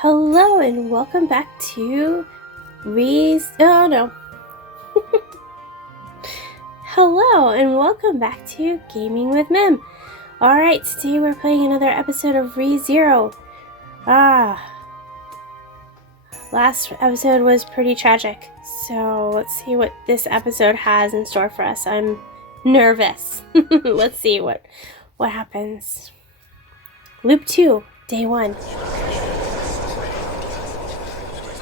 Hello and welcome back to Hello and welcome back to Gaming with Mem. Alright, today we're playing another episode of ReZero. Last episode was pretty tragic, so let's see what this episode has in store for us. I'm nervous. Let's see what happens. Loop 2, Day 1.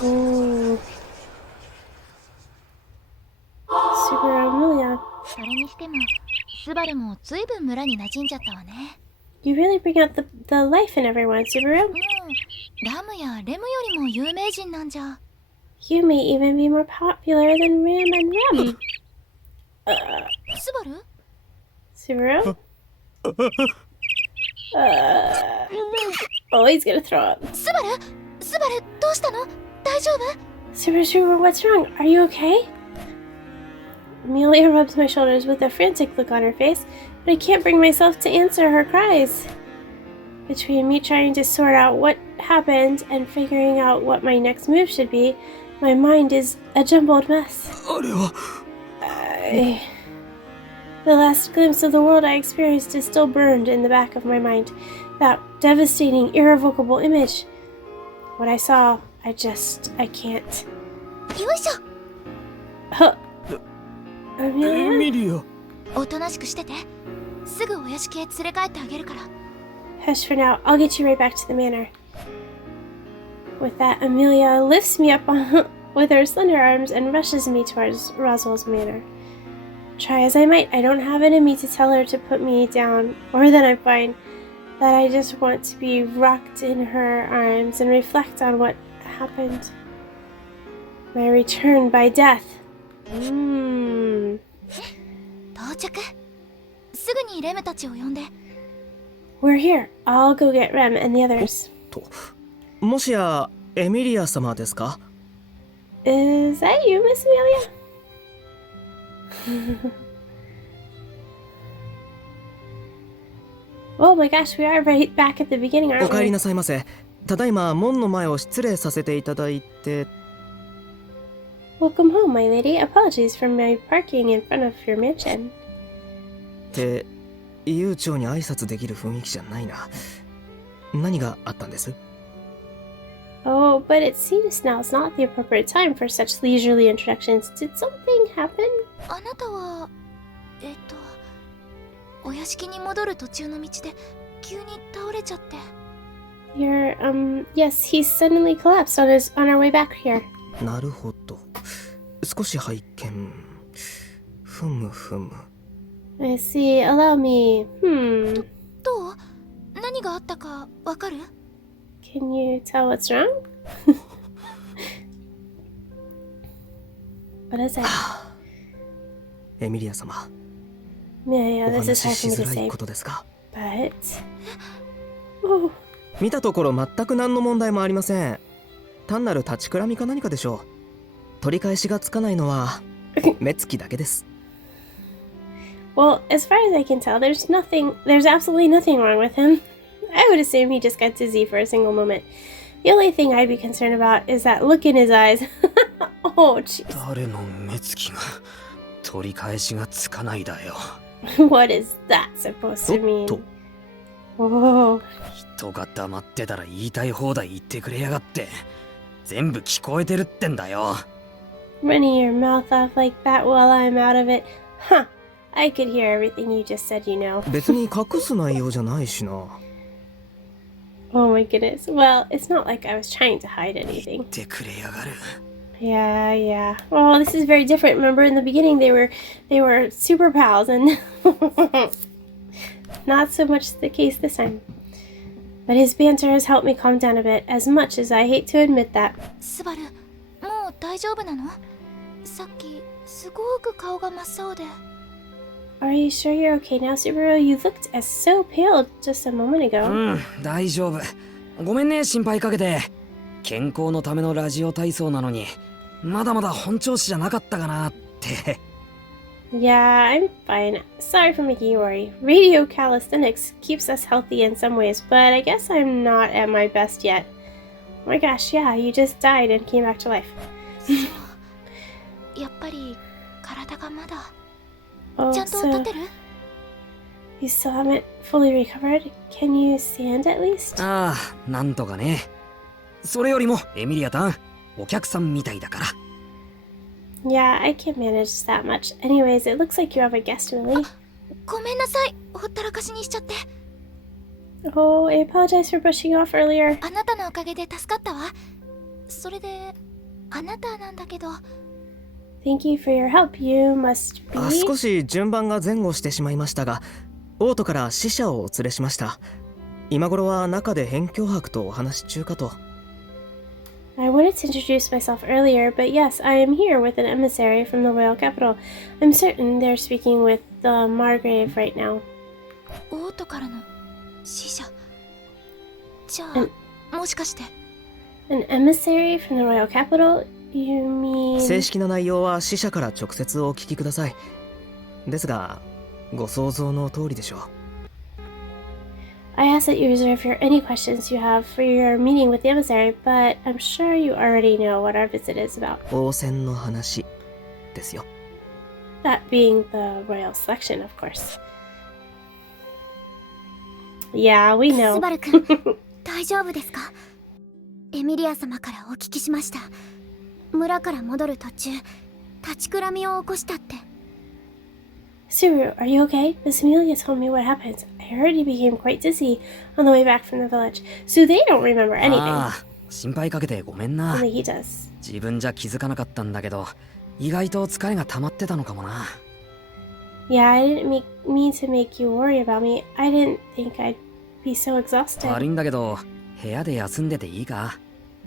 Ooh. Super Emilia. それにしても、スバルもずいぶん村に馴染んじゃったわね。You really bring out the life in everyone, Subaru. ラムやレムよりも有名人なんじゃ。You may even be more popular than Ram and Rem. スバル Subaru? Oh, he's gonna throw up. スバルどうしたの？大丈夫？ Subaru, what's wrong? Are you okay? Emilia rubs my shoulders with a frantic look on her face, but I can't bring myself to answer her cries. Between me trying to sort out what happened and figuring out what my next move should be, my mind is a jumbled mess. The last glimpse of the world I experienced is still burned in the back of my mind. That devastating, irrevocable image. What I saw, I can't. よいしょ。 Huh. Emilia? おとなしくしてて。すぐお屋敷へ連れ帰ってあげるから。 Hush for now. I'll get you right back to the manor. With that, Emilia lifts me up with her slender arms and rushes me towards Roswell's manor. Try as I might, I don't have it in me to tell her to put me down, or that I'm fine. That I just want to be rocked in her arms and reflect on what happened. My return by death. 到着。すぐにレムたちを呼んで。 We're here. I'll go get Rem and the others. もしやエミリア様ですか? Is that you, Miss Emilia? Oh my gosh, we are right back at the beginning, aren't we? お帰りなさいませ。ただいま門の前を失礼させていただいて。 Welcome home, my lady. Apologies for my parking in front of your mansion. って悠長に挨拶できる雰囲気じゃないな。何があったんです？ Oh, but it seems now's not the appropriate time for such leisurely introductions. Did something happen? あなたは、お屋敷に戻る途中の道で急に倒れちゃって。Yes, he suddenly collapsed on our way back here. なるほど。少し拝見。ふむふむ。I see. Allow me. どう？何があったかわかる？ Can you tell what's wrong? What is it? エミリア様。Yeah, お this 話 is し hard し for me to づらい say. ことですが。But... Oh. 見たところ全く何の問題もありません。単なる立ちくらみか何かでしょう。取り返しがつかないのは目つきだけです。Well, as far as I can tell, there's absolutely nothing wrong with him. I would assume he just got dizzy for a single moment. The only thing I'd be concerned about is that look in his eyes. Oh, jeez. 誰の目つきが取り返しがつかないだよ。What is that supposed to mean? Oh. 人が黙ってたら言いたい放題言ってくれやがって。全部聞こえてるってんだよ。Running your mouth off like that while I'm out of it. Huh. I could hear everything you just said, you know. 別に隠す内容じゃないしな。Oh my goodness. Well, it's not like I was trying to hide anything. 言ってくれやがる。Yeah. Well, this is very different. Remember, in the beginning, they were super pals, and not so much the case this time. But his banter has helped me calm down a bit, as much as I hate to admit that. スバル、もう大丈夫なの？さっきすごく顔が真っ青で。Are you sure you're okay now, Subaru? You looked as so pale just a moment ago. 大丈夫。ごめんね、心配かけて。健康のためのラジオ体操なのに、まだまだ本調子じゃなかったかなって。Yeah, I'm fine. Sorry for making you worry. Radio calisthenics keeps us healthy in some ways, but I guess I'm not at my best yet. my gosh, yeah, you just died and came back to life. やっぱり体がまだ Oh, ちゃんと立 so てる？ you still haven't fully recovered? Can you stand at least? ああ、なんとかね。それよりもエミリアタン、お客さんみたいだから。Yeah, I can't manage that much. Anyways, it looks like you have a guest, Millie. ごめんなさい、ほったらかしにしちゃって。 Oh, I apologize for pushing you off earlier. あなたのおかげで助かったわ。それであなたなんだけど。 Thank you for your help. You must 少 be... し順番が前後してしまいましたが、オートから使者をお連れしました。今頃は中で辺境泊とお話し中かと。I wanted to introduce myself earlier, but yes, I am here with an emissary from the royal capital. I'm certain they're speaking with the Margrave right now. オートからの使者。じゃあ、もしかして。 An emissary from the royal capital? You mean... 正式な内容は使者から直接お聞きください。ですが、ご想像の通りでしょう。I ask that you reserve any questions you have for your meeting with the emissary, but I'm sure you already know what our visit is about. 王戦の話ですよ。That being the royal selection, of course. Yeah, we ス know. バル君、大丈夫ですか？エミリア様からお聞きしました。村から戻る途中、立ちくらみを起こしたって。 Suru, are you okay? Miss Emilia told me what happened. I heard you became quite dizzy on the way back from the village. So they don't remember あ anything. あ、心配かけてごめんな。 Only he does. 自分じゃ気づかなかったんだけど、意外と疲れが溜まってたのかもな。 Yeah, I didn't mean to make you worry about me. I didn't think I'd be so exhausted. 悪いんだけど、部屋で休んでていいか？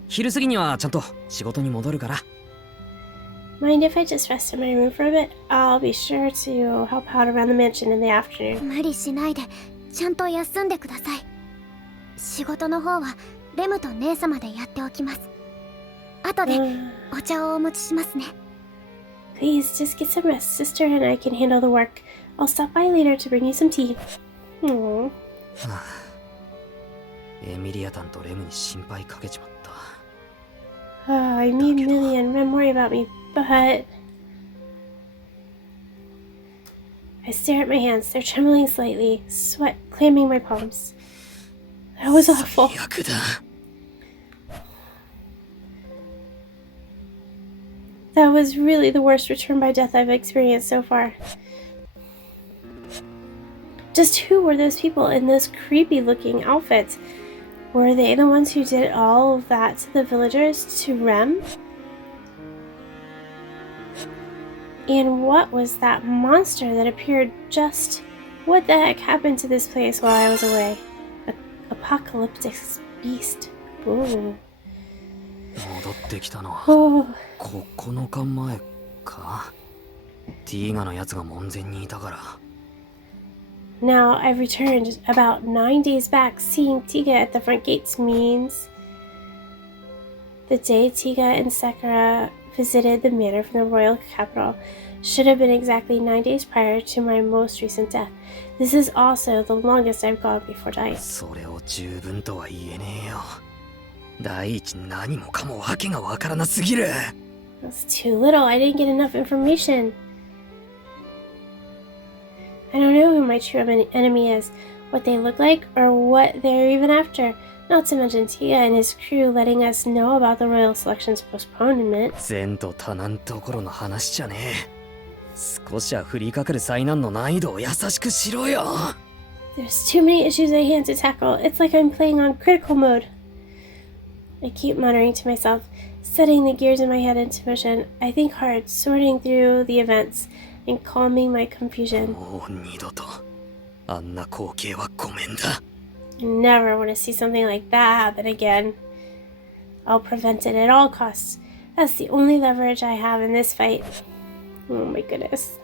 昼過ぎにはちゃんと仕事に戻るから。 Mind if I just rest in my room for a bit? I'll be sure to help out around the mansion in the afternoon. 無理しないで、ちゃんと休んでください。仕事の方はレムと姉様でやっておきます。後でお茶をお持ちしますね。 Please, just get some rest. Sister and I can handle the work. I'll stop by later to bring you some tea. Aww. はあ、エミリアタンとレムに心配かけちまった。 I mean, Millie and Rem worry about me, but... I stare at my hands. They're trembling slightly, sweat clamming my palms. That was awful. 最悪だ。 That was really the worst return by death I've experienced so far. Just who were those people in those creepy-looking outfits? Were they the ones who did all of that to the villagers, to Rem? And what was that monster that appeared just... What the heck happened to this place while I was away? An apocalyptic beast. Ooh. 戻ってきたのは Oh. 9日前か。ティーガのやつが門前にいたから。 Now I've returned about 9 days back. Seeing Tiga at the front gates means the day Tiga and Sakura visited the manor from the royal capital should have been exactly 9 days prior to my most recent death. This is also the longest I've gone before dying. それを十分とは言えねえよ。第一何もかもわけがわからなすぎる。 That's too little. I didn't get enough information. I don't know who my true enemy is, what they look like, or what they're even after. Not to mention Tia and his crew letting us know about the royal selection's postponement. 前途多難ところの話じゃねえ。少しは降りかかる災難の難易度を優しくしろよ。 There's too many issues at hand to tackle. It's like I'm playing on critical mode. I keep muttering to myself, setting the gears in my head into motion. I think hard, sorting through the events and calming my confusion. もう二度とあんな光景はごめんだ。 I never want to see something like that happen again. I'll prevent it at all costs. That's the only leverage I have in this fight. Oh my goodness.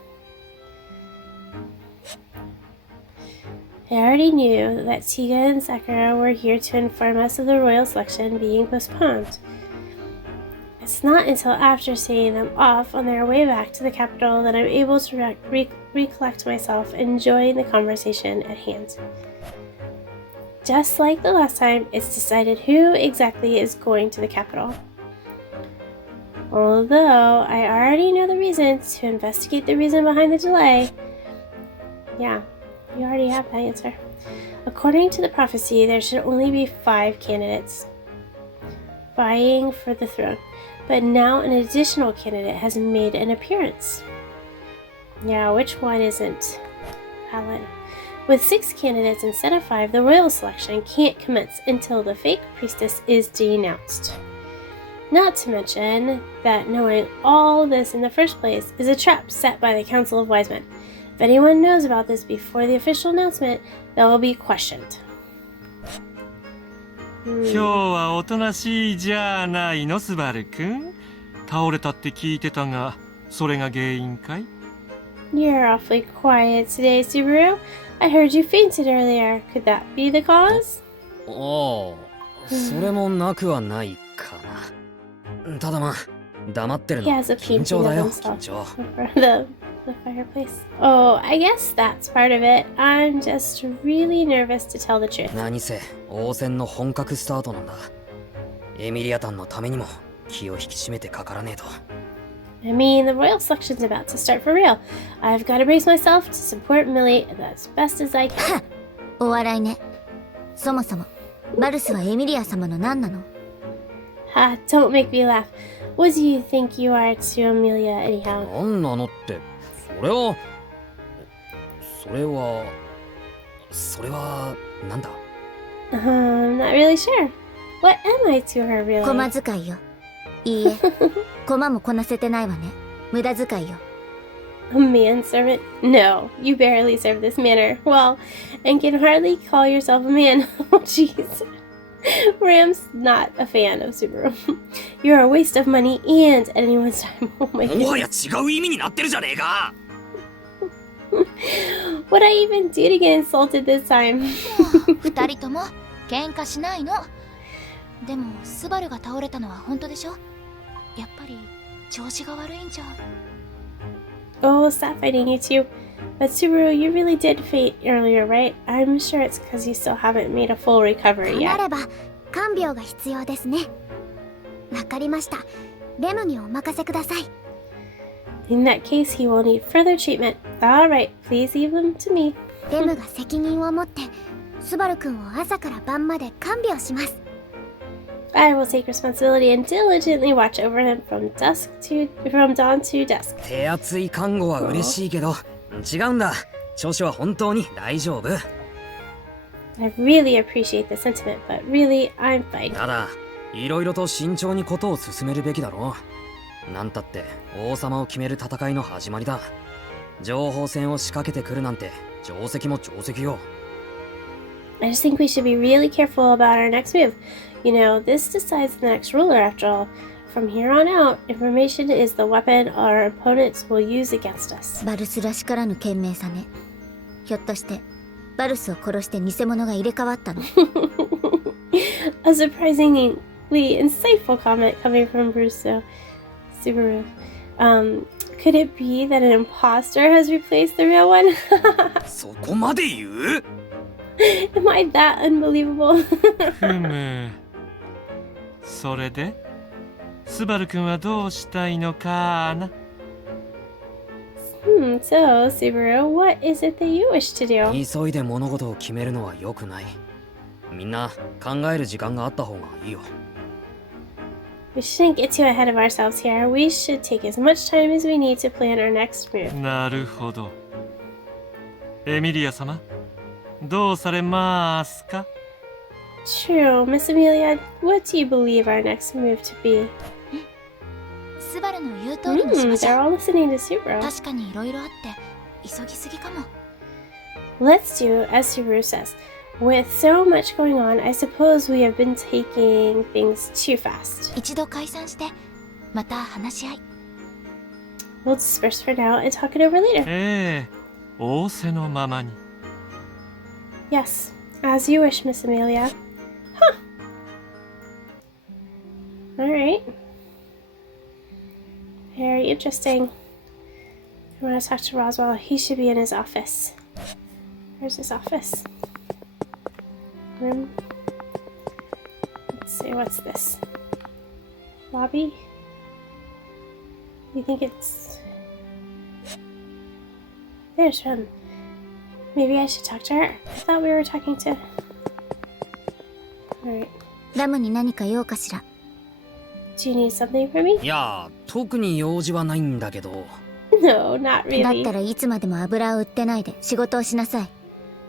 I already knew that Tiga and Sakura were here to inform us of the royal selection being postponed. It's not until after seeing them off on their way back to the capital that I'm able to recollect myself and join the conversation at hand. just like the last time, it's decided who exactly is going to the capital. Although I already know the reasons to investigate the reason behind the delay. Yeah, you already have that answer. According to the prophecy, there should only be 5 candidates vying for the throne, but now an additional candidate has made an appearance. Yeah, which one isn't valid? With 6 candidates instead of 5, the royal selection can't commence until the fake priestess is denounced. Not to mention that knowing all this in the first place is a trap set by the Council of Wise Men. If anyone knows about this before the official announcement, they will be questioned. 今日はおとなしいじゃないの、スバルくん。倒れたって聞いてたが、それが原因かい？ You're awfully quiet today, Subaru. I heard you fainted earlier. Could that be the cause? ああ、それもなくはないかな。ただまあ、黙ってる He の has a 緊 painting 張 of だよ、 himself 緊張。 over the fireplace. Oh, I guess that's part of it. I'm just really nervous to tell the truth. 何せ、応戦の本格スタートなんだ。エミリアタンのためにも気を引き締めてかからねえと。I mean, the royal selection's about to start for real. I've got to brace myself to support Millie as best as I can. お笑いね。そもそもバルスはエミリア様の何なの？ Ha, don't make me laugh. What do you think you are to Emilia, anyhow? 何なのって、それは、なんだ？ I'm not really sure. What am I to her, really? 駒使いよ。いいえ、駒もこなせてないわね。無駄遣いよ。 A manservant? No, you barely serve this manor. Well, and can hardly call yourself a man. Oh, jeez. Ram's not a fan of Subaru. You're a waste of money and anyone's time. Oh my もはや goodness. 違う意味になってるじゃねえか。 What'd I even do to get insulted this time? 二人とも喧嘩しないの。でもスバルが倒れたのは本当でしょ？やっぱり調子が悪いんじゃ。 Oh, stop fighting, you two. But Subaru, you really did faint earlier, right? I'm sure it's because you still haven't made a full recovery とな yet. れば看病が必要ですね。わかりました。レムにお任せください。 In that case, he will need further treatment. Alright, please leave him to me. レムが責任を持ってスバル君を朝から晩まで看病します。 I will take responsibility and diligently watch over him from dawn to dusk. 手厚い看護は嬉しいけど、違うんだ。調子は本当に大丈夫。 I really appreciate the sentiment, but really, I'm fine. ただ、いろいろと慎重にことを進めるべきだろう。なんたって王様を決める戦いの始まりだ。情報戦を仕掛けてくるなんて定石も定石よ。 I just think we should be really careful about our next move. You know, this decides the next ruler after all. From here on out, information is the weapon our opponents will use against us. バルスらしからぬ賢明さね。ひょっとしてバルスを殺して偽物が入れ替わったの？ A surprisingly insightful comment coming from Subaru. Could it be that an imposter has replaced the real one? そこまで言う？ Am I that unbelievable? ふむ。それで、スバルくんはどうしたいのかな？ So, Subaru, what is it that you wish to do? 急いで物事を決めるのは良くない。みんな考える時間があった方がいいよ。 We shouldn't get too ahead of ourselves here. We should take as much time as we need to plan our next move. なるほど。エミリア様、どうされますか？ True, Miss Emilia, what do you believe our next move to be? スバルの言う通りにしましょ They're う。 all listening to Subaru. 確かにいろいろあって急ぎすぎかも。 Let's do as Subaru says. With so much going on, I suppose we have been taking things too fast. 一度解散してまた話し合い。 We'll disperse for now and talk it over later. ええ、仰せのままに。 Yes, as you wish, Miss Emilia. Huh. Alright. Very interesting. I want to talk to Roswell. He should be in his office. Where's his office? room. Let's see, what's this? Lobby? You think it's... There's Rem. Maybe I should talk to her. I thought we were talking to... Alright. ラムに何か用かしら。 Do you need something from me? いや特に用事はないんだけど No, not だっ really. たらいつまでも油を売ってないで仕事をしなさい。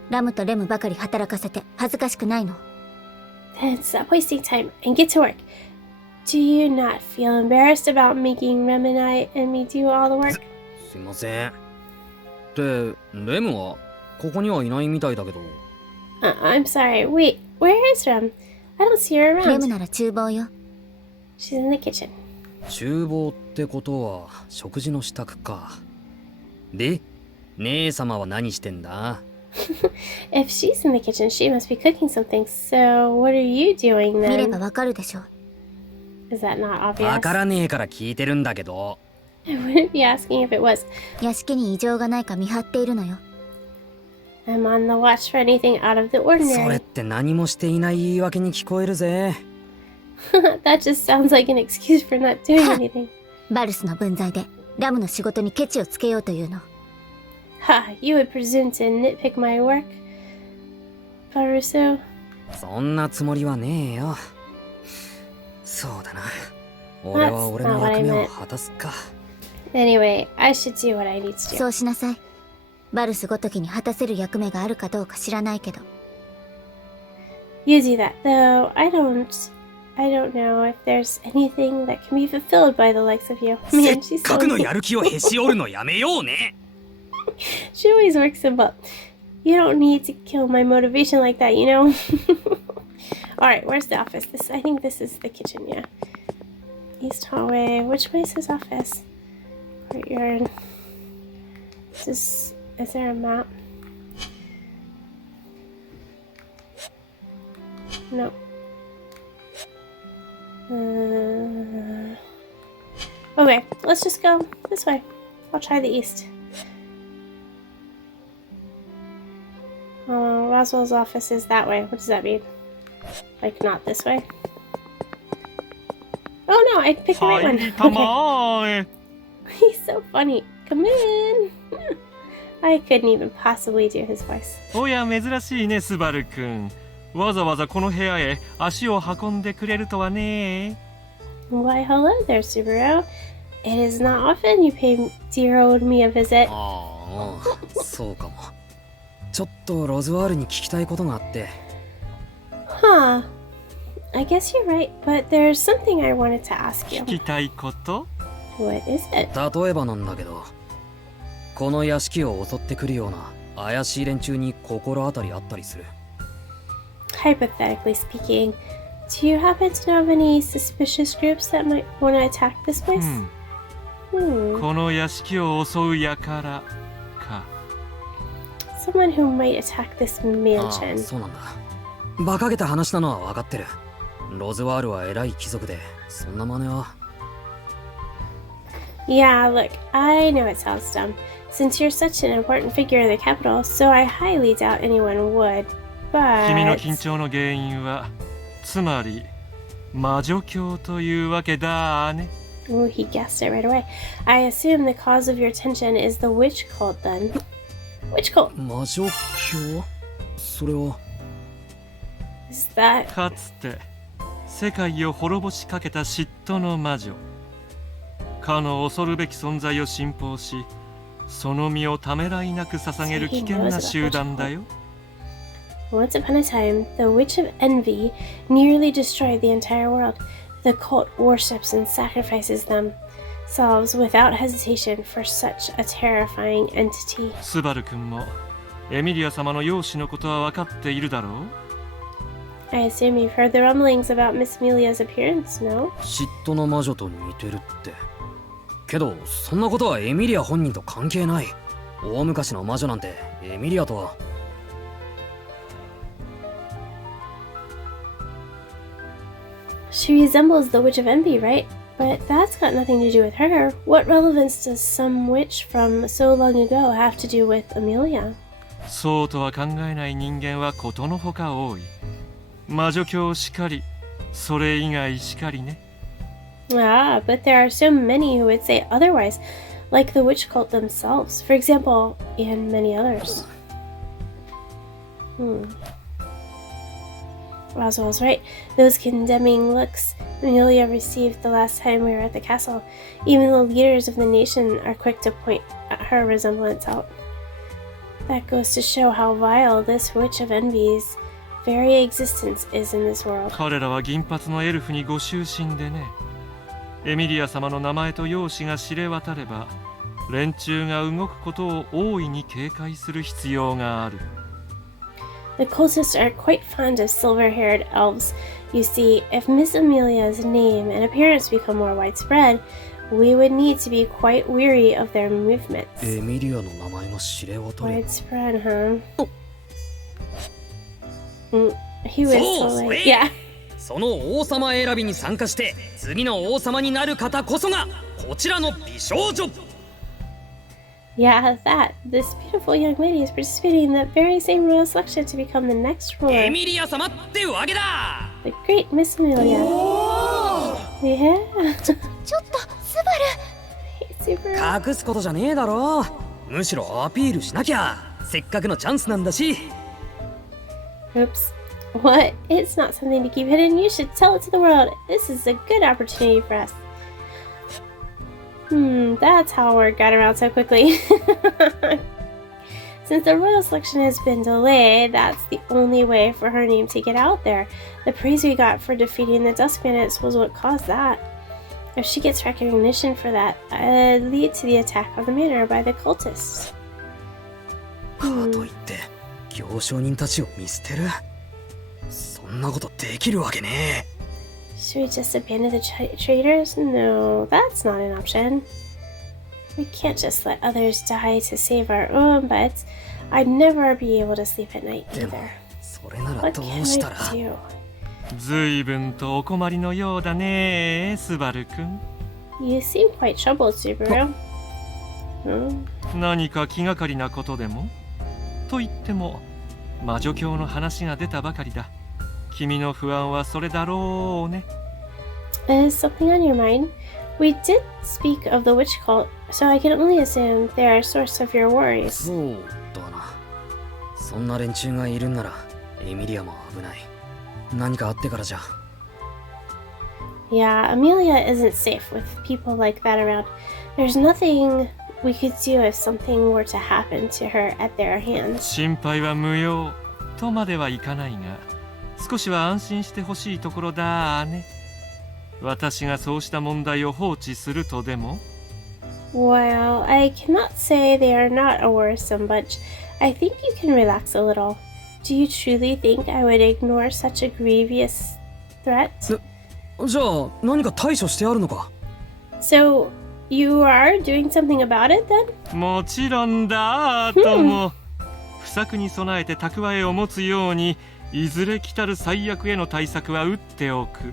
ラムとレムばかり働かせて恥ずかしくないの？ Then stop wasting time and get to work. Do you not feel embarrassed about making Rem and me do all the work? すいませんでレムはここにはいないみたいだけど I'm sorry. Wait, where is Rem? I don't see her レム around. なら厨房よ。 She's in the kitchen. 厨房ってことは食事の支度かで姉様は何してんだ If she's in the kitchen, she must be cooking something. So, what are you doing 見れば then? わかるでしょ。 Is that not わ obvious? からねえから聞いてるんだけど I wouldn't be asking if it was. 屋敷に異常がないか見張っているのよ。 I'm on the watch for anything out of the それっ ordinary. て何もしていない言い訳に聞こえるぜ That just sounds like an excuse for not doing anything. バルスの分際でラムの仕事にケチをつけようというの。 Ha, you would presume to nitpick my work? Baruso? そんなつもりはねえよそうだな俺は俺の役目を果たすか Anyway, I should do what I need to そ do. うしなさい。バルスごときに果たせる役目があるかどうか知らないけど。 You do that, though. I don't know if there's anything that can be fulfilled by the likes of you. せ Man, っ she's か so くの mean. やる気をへし折るのやめようね She always works him up. You don't need to kill my motivation like that, you know? Alright, where's the office? I think this is the kitchen, yeah. East hallway. Which way is his office? Courtyard. Is there a map? No. Okay, let's just go this way. I'll try the east. Roswell's office is that way. What does that mean? Like, not this way? Oh no, I picked the right 入 one. りた Okay. まーえ He's so funny. Come in. I couldn't even possibly do his voice. おや珍しいねスバルくんわざわざこの部屋へ足を運んでくれるとはね Why, hello there, Subaru. It is not often you owed me a visit. ああそうかもちょっとロズワールに聞きたいことがあって Huh. I guess you're right, but there's something I wanted to ask you. 聞きたいこと What is it? 例えばなんだけどこの屋敷を襲ってくるような怪しい連中に心当たりあったりする Hypothetically speaking, do you happen to know of any suspicious groups that might want to attack this place? この屋敷を襲う輩か Someone who might attack this ああ mansion. そうなんだ馬鹿げた話なのは分かってるロズワールは偉い貴族でそんな真似は Yeah, look, I know it sounds dumb, since you're such an important figure in the capital, so I highly doubt anyone would, 君の but... 緊張の原因はつまり魔女教というわけだね Ooh, he guessed it right away. I assume the cause of your tension is the witch cult then. Witch cult? 魔女教それは Is that... かつて世界を滅ぼしかけた嫉妬の魔女かの恐るべき存在を信奉しその身をためらいなく捧げる危険な集団だよ Once upon a time, the Witch of Envy nearly destroyed the entire world. The cult worships and sacrifices themselves without hesitation for such a terrifying entity. スバル君もエミリア様の容姿のことは分かっているだろう I assume you've heard the rumblings about Miss Emilia's appearance, no? 嫉妬の魔女と似てるってけどそんなことはエミリア本人と関係ない大昔の魔女なんてエミリアとは She resembles the Witch of Envy, right? But that's got nothing to do with her. What relevance does some witch from so long ago have to do with Emilia? そうとは考えない人間はことのほか多い魔女教しかり、それ以外しかりね。Ah, but there are so many who would say otherwise, like the witch cult themselves, for example, and many others. Roswell's right. Those condemning looks Emilia received the last time we were at the castle. Even the leaders of the nation are quick to point her resemblance out. That goes to show how vile this witch of envy's very existence is in this world. 彼らは銀髪のエルフにご就寝でね。エミリア様の名前と容姿が知れ渡れば、連中が動くことを大いに警戒する必要がある。The cultists are quite fond of silver-haired elves. You see, if Miss Emilia's name and appearance become more widespread, we would need to be quite weary of their movements. エミリアの名前が知れ渡る。 Widespread, huh? He was そう、そ totally... れ Yeah. その王様選びに参加して次の王様になる方こそがこちらの美少女。 Yeah, that. This beautiful young lady is participating in that very same royal selection to become the next エ ruler. ミリア様ってわけだ。 The great Miss Emilia. Yeah. ちょっとスバル。 Super. 隠すことじゃねえだろ。むしろアピールしなきゃ。せっかくのチャンスなんだし。 Oops. What? It's not something to keep hidden. You should tell it to the world. This is a good opportunity for us. That's how word got around so quickly. Since the royal selection has been delayed, that's the only way for her name to get out there. The praise we got for defeating the Dusk Bandits was what caused that. If she gets recognition for that, it'd lead to the attack of the manor by the cultists. かといって行商人たちを見捨てる。そんなことできるわけねえ。 Should we just abandon the traitors? No, that's not an option. We can't just let others die to save our own butts. I'd never be able to sleep at night でも either. それなら What ど can うしたら。 I do? ずいぶんとお困りのようだね、スバル君。 You seem quite troubled, Subaru.何か気がかりなことでも？と言っても、魔女教の話が出たばかりだ。君の不安はそれだろうね。Is something on your mind? We did speak of the witch cult, so I can only assume they are a source of your worries. そうだな。そんな連中がいるんならエミリアも危ない。何かあってからじゃ。 Yeah, Emilia isn't safe with people like that around. There's nothing we could do if something were to happen to her at their hands. 心配は無用とまではいかないが、少しは安心してほしいところだね。私がそうした問題を放置するとでも？ Well, I cannot say they are not a worrisome bunch. I think you can relax a little. Do you truly think I would ignore such a grievous threat? じゃあ何か対処してあるのか。 So, you are doing something about it then? もちろんだとも。不作に備えて蓄えを持つように、いずれ来たる最悪への対策は打っておく。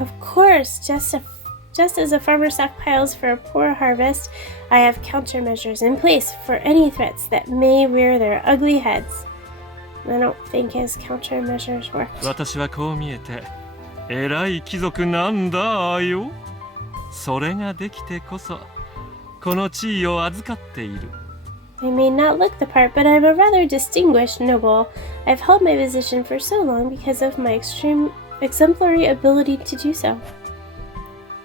Of course, just as a farmer stockpiles for a poor harvest, I have countermeasures in place for any threats that may rear their ugly heads. I don't think his countermeasures worked. 私はこう見えて偉い貴族なんだよ。それができてこそこの地位を預かっている。 I may not look the part, but I'm a rather distinguished noble. I've held my position for so long because of my exemplary ability to do so.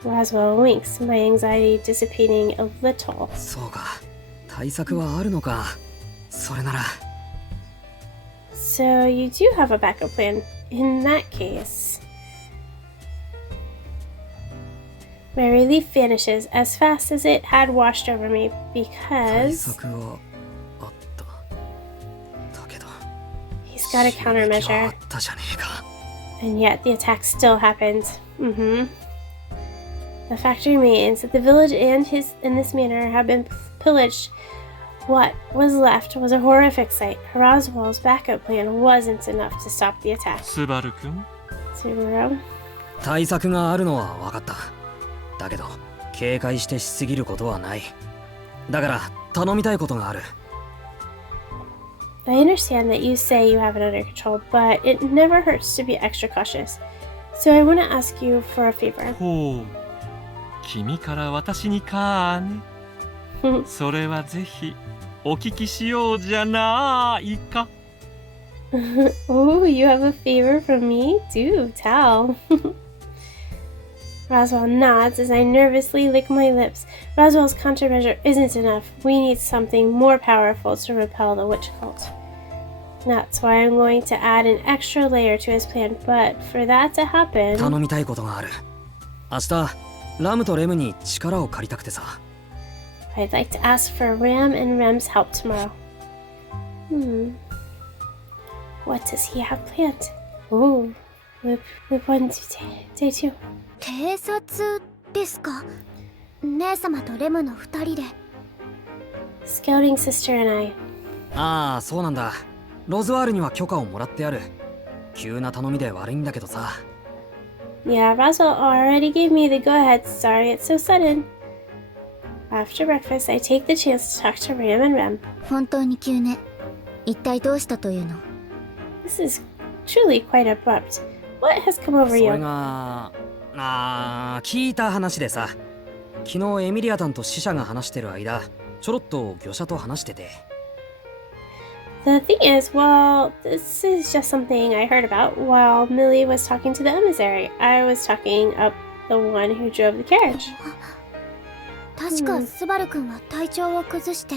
Roswell winks, my anxiety dissipating a little. そうか。対策はあるのか。それなら。 So you do have a backup plan. In that case... My relief vanishes as fast as it had washed over me 対 because 策はあった。だけど。 he's got a 襲撃は countermeasure. あったじゃねえか。 And yet the attack still happened. The fact remains that the village and this manor have been pillaged. What was left was a horrific sight. Roswell's backup plan wasn't enough to stop the attack. スバル君、 Subaru. 対策があるのは分かった。だけど警戒してしすぎることはない。だから頼みたいことがある。I understand that you say you have it under control, but it never hurts to be extra cautious. So I want to ask you for a favor. ほう、君から私にかね。それはぜひお聞きしようじゃないか。Oh, you have a favor from me? Do tell. Roswell nods as I nervously lick my lips. Roswell's countermeasure isn't enough. We need something more powerful to repel the witch cult. That's why I'm going to add an extra layer to his plan, but for that to happen... 頼みたいことがある。明日ラムとレムに力を借りたくてさ。I'd like to ask for Ram and Rem's help tomorrow. What does he have planned? Ooh, Loop 1, Day 2. 偵察ですか？姉様とレムの二人で。Scouting sister and I. ああ、そうなんだ。ロズワールには許可をもらってある。急な頼みで悪いんだけどさ。Yeah, Roswell already gave me the go-ahead. Sorry it's so sudden. After breakfast, I take the chance to talk to Ram and Rem. 本当に急ね。一体どうしたというの？ This is truly quite abrupt. What has come over それ you? が聞いた話でさ。昨日エミリアタンと死者が話してる間、ちょろっと魚者と話してて。The thing is, well, this is just something I heard about while Millie was talking to the emissary. I was talking up the one who drove the carriage. 確かスバル君は体調を崩して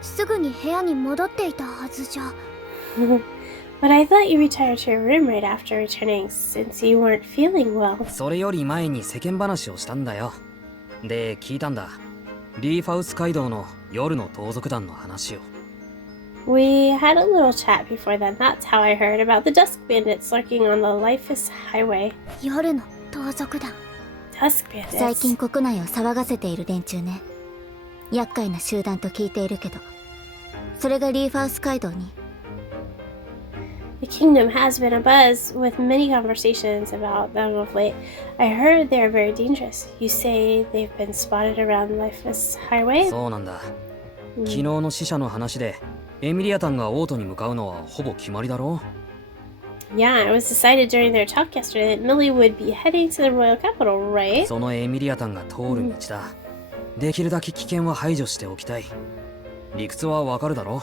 すぐに部屋に戻っていたはずじゃ。But I thought you retired to your room right after returning since you weren't feeling well. それより前に世間話をしたんだよ。で、聞いたんだ。リーファウス街道の夜の盗賊団の話を。We had a little chat before then. That's how I heard about the Dusk Bandits lurking on the Lifeless Highway. 夜の盗賊団。Dusk Bandits? 最近国内を騒がせている連中ね。厄介な集団と聞いているけど、それがリーファウス街道に。The kingdom has been abuzz with many conversations about them of late. I heard they are very dangerous. You say they've been spotted around Lifeless Highway? そうなんだ。昨日の死者の話で、エミリアタンがオートに向かうのはほぼ決まりだろ。Yeah, it was decided during their talk yesterday that Millie would be heading to the royal capital, right? そのエミリアタンが通る道だ。できるだけ危険は排除しておきたい。理屈はわかるだろ。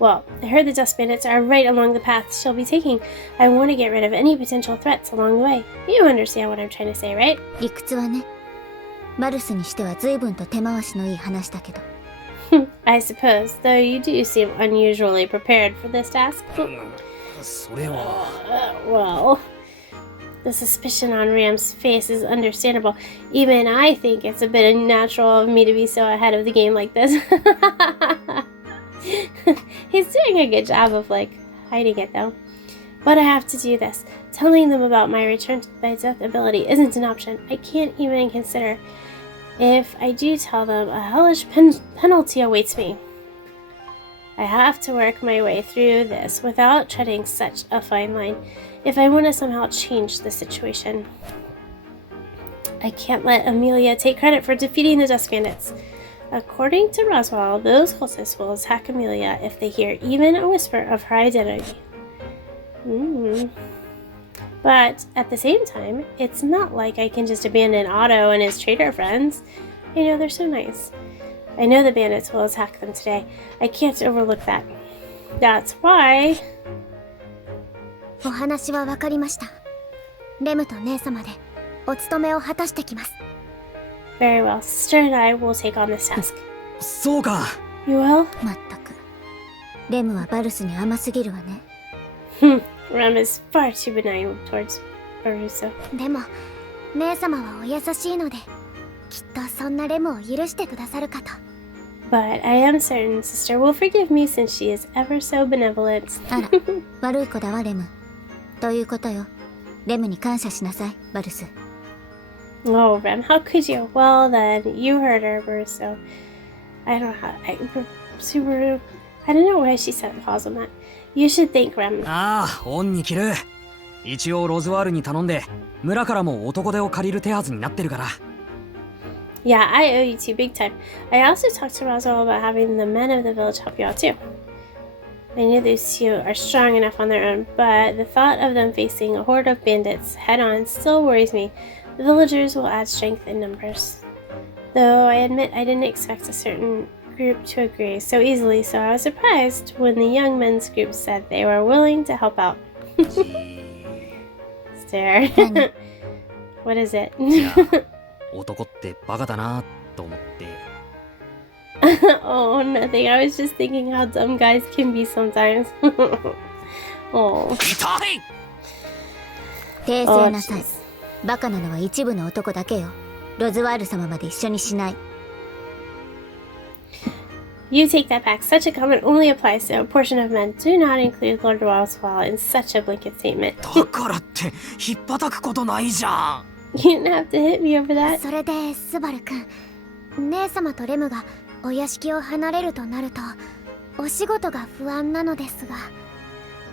Well, I heard the Dust Bandits are right along the path she'll be taking. I want to get rid of any potential threats along the way. You understand what I'm trying to say, right? 理屈はね、マルスにしては随分と手回しのいい話だけど。I suppose, though you do seem unusually prepared for this task. それは。Well, the suspicion on Ram's face is understandable. Even I think it's a bit unnatural of me to be so ahead of the game like this. He's doing a good job of, hiding it, though. But I have to do this. Telling them about my return by death ability isn't an option. I can't even consider. If I do tell them, a hellish penalty awaits me. I have to work my way through this without treading such a fine line if I want to somehow change the situation. I can't let Emilia take credit for defeating the Dusk Bandits. According to Roswell, those cultists will attack Emilia if they hear even a whisper of her identity. But at the same time, it's not like I can just abandon Otto and his traitor friends. I know they're so nice. I know the bandits will attack them today. I can't overlook that. That's why... お話はわかりました。レムと姉様でお務めを果たしてきます。Very well. Sister and I will take on this task. そうか。 You will? まったく。レムはバルスに甘すぎるわね。Rem is far too benign towards Baruso. でも、姉様はお優しいので、きっとそんなレムを許してくださるかと。But I am certain Sister will forgive me since she is ever so benevolent. あら、悪い子だわレム。ということよ。レムに感謝しなさい、バルス。Oh, Rem, how could you? Well then, you heard her, Baruso. I don't know how... Subaru... I don't know why she said pause on that. You should thank Rem. ああ、恩に着る。一応ロズワールに頼んで村からも男手を借りる手はずになってるから。Yeah, I owe you two big time. I also talked to Roswell about having the men of the village help you out too. I knew these two are strong enough on their own, but the thought of them facing a horde of bandits head-on still worries me. The villagers will add strength in numbers. Though I admit I didn't expect a certain group to agree so easily, so I was surprised when the young men's group said they were willing to help out. Stare. What is it? 男ってバカだなと思って。 Oh, nothing. I was just thinking how dumb guys can be sometimes. Oh. 痛い。訂正なさい。バカなのは一部の男だけよ。ロズワール様まで一緒にしない。 You take that back. Such a comment only applies to a portion of men. Do not include Lord Roswell in such a blanket statement. だからって引っ叩くことないじゃん。You didn't have to hit me over that. それでスバル君、姉様とレムがお屋敷を離れるとなるとお仕事が不安なのですが。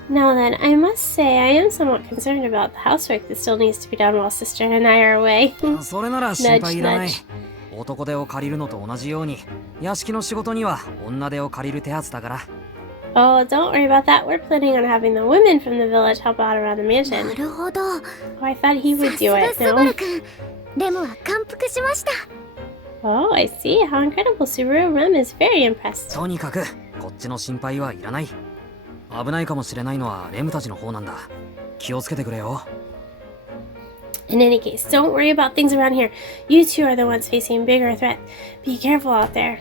Now then, I must say I am somewhat concerned about the housework that still needs to be done while sister and I are away. それなら心配いらない。 Nudge, 男手を借りるのと同じように屋敷の仕事には女手を借りる手はずだから。 Oh, don't worry about that. We're planning on having the women from the village help out around the な mansion. るほど。 Oh, I thought he さ would す do が it. スバ No. ル君。レムは感服しました。 Oh, I see. How incredible. Subaru Rem is very impressed. とにかくこっちの心配はいらない。危ないかもしれないのはレムたちの方なんだ。気をつけてくれよ。 In any case, don't worry about things around here. You two are the ones facing bigger threat. Be careful out there.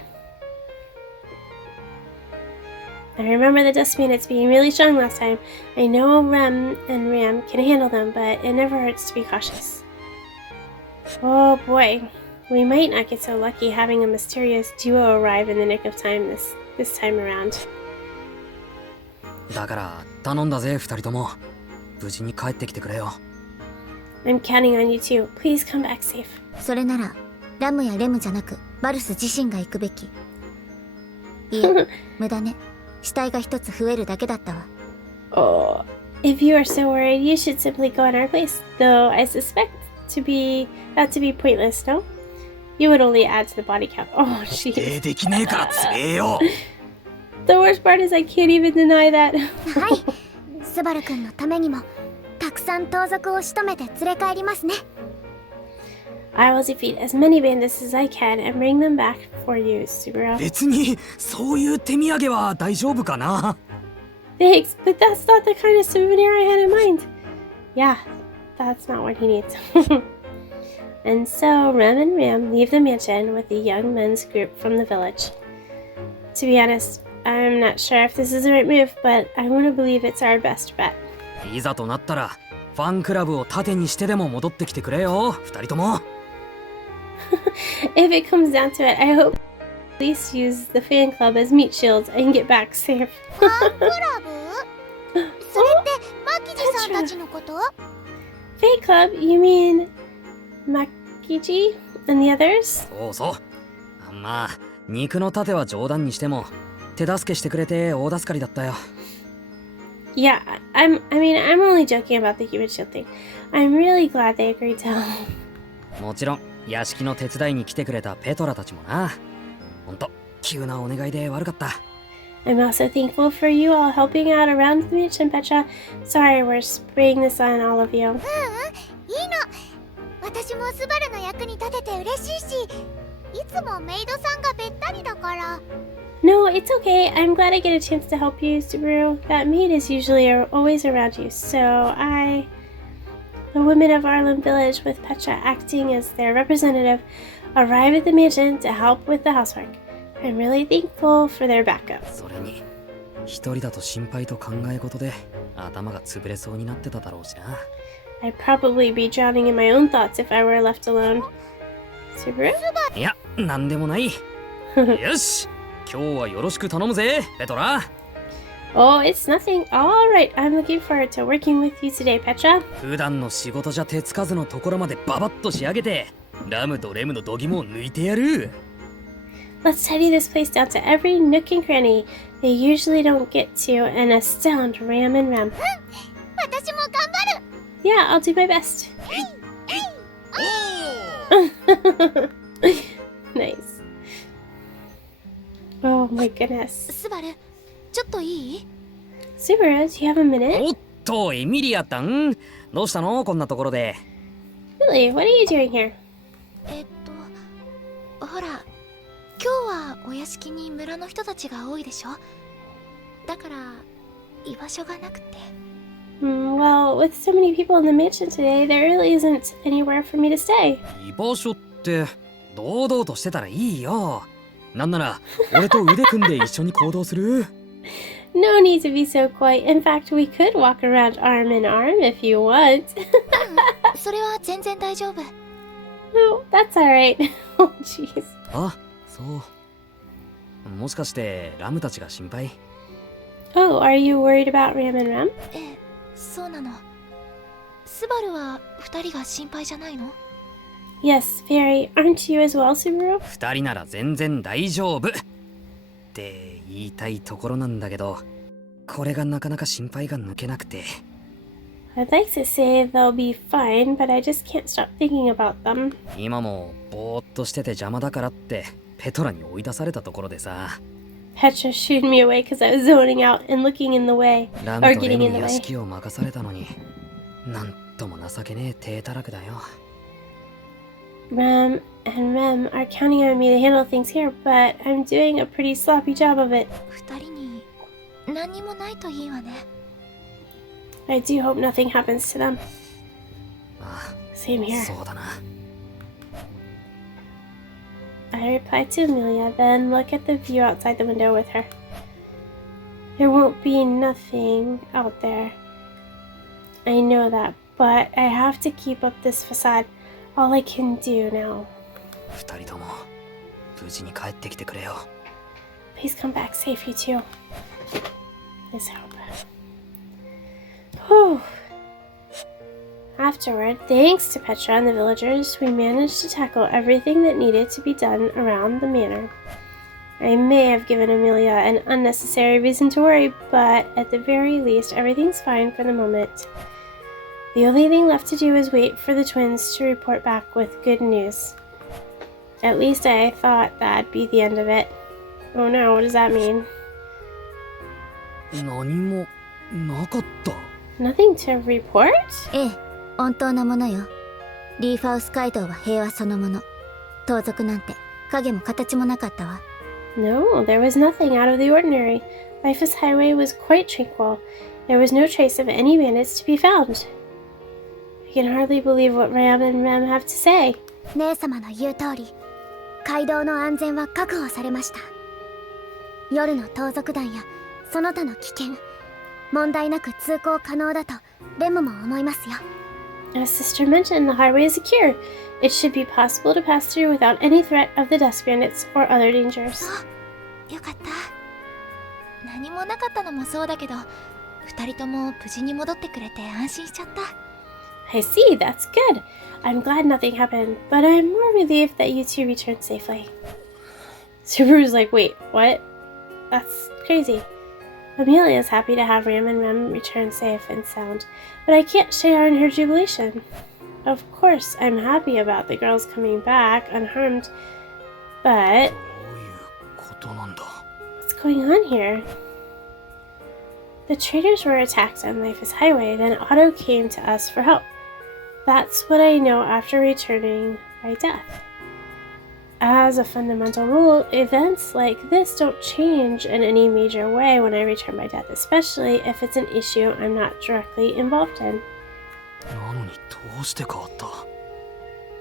I remember the dust bandits being really strong last time. I know Rem and Ram can handle them, but it never hurts to be cautious. Oh boy. We might not get so lucky having a mysterious duo arrive in the nick of time this time around. だから頼んだぜ二人とも。無事に帰ってきてくれよ。 I'm counting on you too. Please come back safe. それならラムやレムじゃなくバルス自身が行くべき。いえ、無駄ね。死体が一つ増えるだけだったわ。 Oh, if you are so worried, you should simply go in our place. Though I suspect that to be pointless, no? You would only add to the body count. Oh, jeez. できねえからつえよ。 The worst part is I can't even deny that. はい。スバル君のためにもたくさん盗賊を仕留めて連れ帰りますね。 I will defeat as many bandits as I can and bring them back for you, Subaru. 別にそういう手土産は大丈夫かな。 Thanks, but that's not the kind of souvenir I had in mind. Yeah, that's not what he needs. And so Rem and Ram leave the mansion with the young men's group from the village. To be honest, I'm not sure if this is the right move, but I want to believe it's our best bet. いざとなったらファンクラブを盾にしてでも戻ってきてくれよ二人とも。 If it comes down to it, I hope at least use the fan club as meat shields and get back safe. ファンクラブ？それってマキジさんたちのこと？ Fan club? You mean Makiji and the others? そうそう。まあ肉の盾は冗談にしても手助けしてくれて大助かりだったよ。 Yeah, I'm only joking about the human shield thing. I'm really glad they agreed to help. もちろん屋敷の手伝いに来てくれたペトラたちもな。ほんと急なお願いで悪かった。 I'm also thankful for you all helping out around the mansion, Petra. Sorry we're spraying this on all of you. いいの。私もスバルの役に立てて嬉しいし、いつもメイドさんがべったりだから。 No, it's okay. I'm glad I get a chance to help you, Subaru. That maid is usually always around you, so the women of Arlen Village, with Petra acting as their representative, arrive at the mansion to help with the housework. I'm really thankful for their backup. それに一人だと心配と考え事で頭が潰れそうになってただろうしな。 I'd probably be drowning in my own thoughts if I were left alone. Subaru? いやなんでもない。よし今日はよろしく頼むぜペトラ。 Oh, it's nothing. All right, I'm looking forward to working with you today, Petra. 普段の仕事じゃ手つかずのところまでババッと仕上げてラムとレムの度肝を抜いてやる。 Let's tidy this place down to every nook and cranny they usually don't get to and astound Ram and Rem. 私も頑張る。 Yeah, I'll do my best. my goodness. スバルちょっといい？ Subaru, do you have a minute? おっと、エミリアったん？どうしたのこんなところで。Really, what are you doing here? ほら今日はお屋敷に村の人たちが多いでしょ。だから居場所がなくて。Well, with so many people in the mansion today, there really isn't anywhere for me to stay. 居場所って堂々としてたらいいよ。なんなら俺と腕組んで一緒に行動する？ No need to be so coy. In fact, we could walk around arm in arm if you want. それは全然大丈夫。No, that's alright. Oh, jeez. あ、そう。もしかしてラムたちが心配？ Oh, are you worried about Ram and Ram? ええ、そうなの。スバルは二人が心配じゃないの？ Yes, very. Aren't you as well, Subaru? 二人なら全然大丈夫って言いたいところなんだけど、これがなかなか心配が抜けなくて。 I'd like to say they'll be fine, but I just can't stop thinking about them. 今もぼーっとしてて邪魔だからってペトラに追い出されたところでさ。 Petra shooed me away because I was zoning out and looking in the way, ラ or ムとレ getting ム in に the 屋 way. 敷を任されたのに、なんとも情けねえ体たらくだよ。 Ram and Rem are counting on me to handle things here, but I'm doing a pretty sloppy job of it. 二人に何にもないといいわね。I do hope nothing happens to them. あ Same あ、 here. そうだな。I replied to Emilia, then look at the view outside the window with her. There won't be nothing out there. I know that, but I have to keep up this facade. All I can do now. 二人とも無事に帰ってきてくれよ。 Please come back safe, you two. Let's hope. Whew. Afterward, thanks to Petra and the villagers, we managed to tackle everything that needed to be done around the manor. I may have given Emilia an unnecessary reason to worry, but at the very least, everything's fine for the moment. The only thing left to do is wait for the twins to report back with good news. At least I thought that'd be the end of it. Oh no, what does that mean? 何もなかった。 Nothing to report? ええ、本当のものよ。リーファウス街道は平和そのもの。盗賊なんて影も形もなかったわ。 No, there was nothing out of the ordinary. Life's highway was quite tranquil. There was no trace of any bandits to be found. I can hardly believe what Ram and Rem have to say. 姉様の言う通り、街道の安全は確保されました。夜の盗賊団やその他の危険、問題なく通行可能だとレムも思いますよ。 As Sister mentioned, the highway is secure. It should be possible to pass through without any threat of the dust bandits or other dangers. あ、よかった。何もなかったのもそうだけど、二人とも無事に戻ってくれて安心しちゃった。I see, that's good. I'm glad nothing happened, but I'm more relieved that you two returned safely. Subaru's like, wait, what? That's crazy. Emilia's happy to have Ram and Rem return safe and sound, but I can't share in her jubilation. Of course, I'm happy about the girls coming back unharmed, but どういうことなんだ。 what's going on here? The traders were attacked on Life's Highway, then Otto came to us for help. That's what I know after returning by death. As a fundamental rule, events like this don't change in any major way when I return by death, especially if it's an issue I'm not directly involved in. なのにどうして変わった？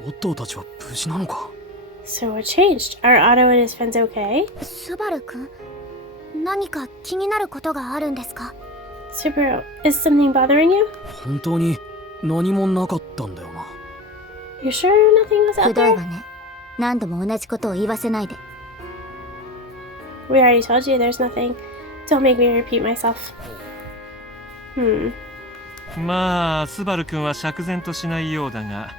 オットーたちは無事なのか？ So what changed? Are Otto and his friends okay? スバル君、何か気になることがあるんですか？ Subaru, is something bothering you? 本当に何もなかったんだよな。 You sure nothing was く out どい there? わね。何度も同じことを言わせないで。 We already told you there's nothing. Don't make me repeat myself. まあスバル君は釈然としないようだが、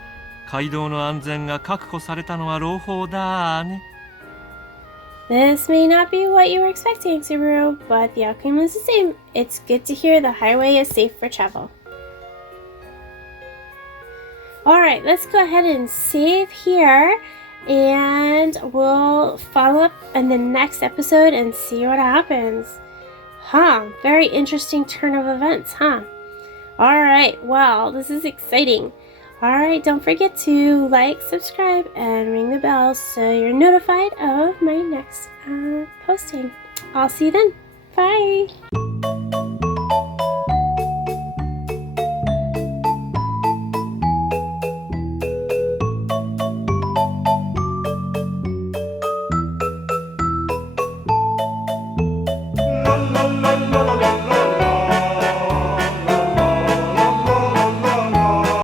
街道の安全が確保されたのは朗報だね。 This may not be what you were expecting, Subaru, but the outcome is the same. It's good to hear the highway is safe for travel. Alright, let's go ahead and save here. And we'll follow up in the next episode and see what happens. Very interesting turn of events, Alright, well, this is exciting. Alright, don't forget to like, subscribe, and ring the bell so you're notified of my next posting. I'll see you then. Bye!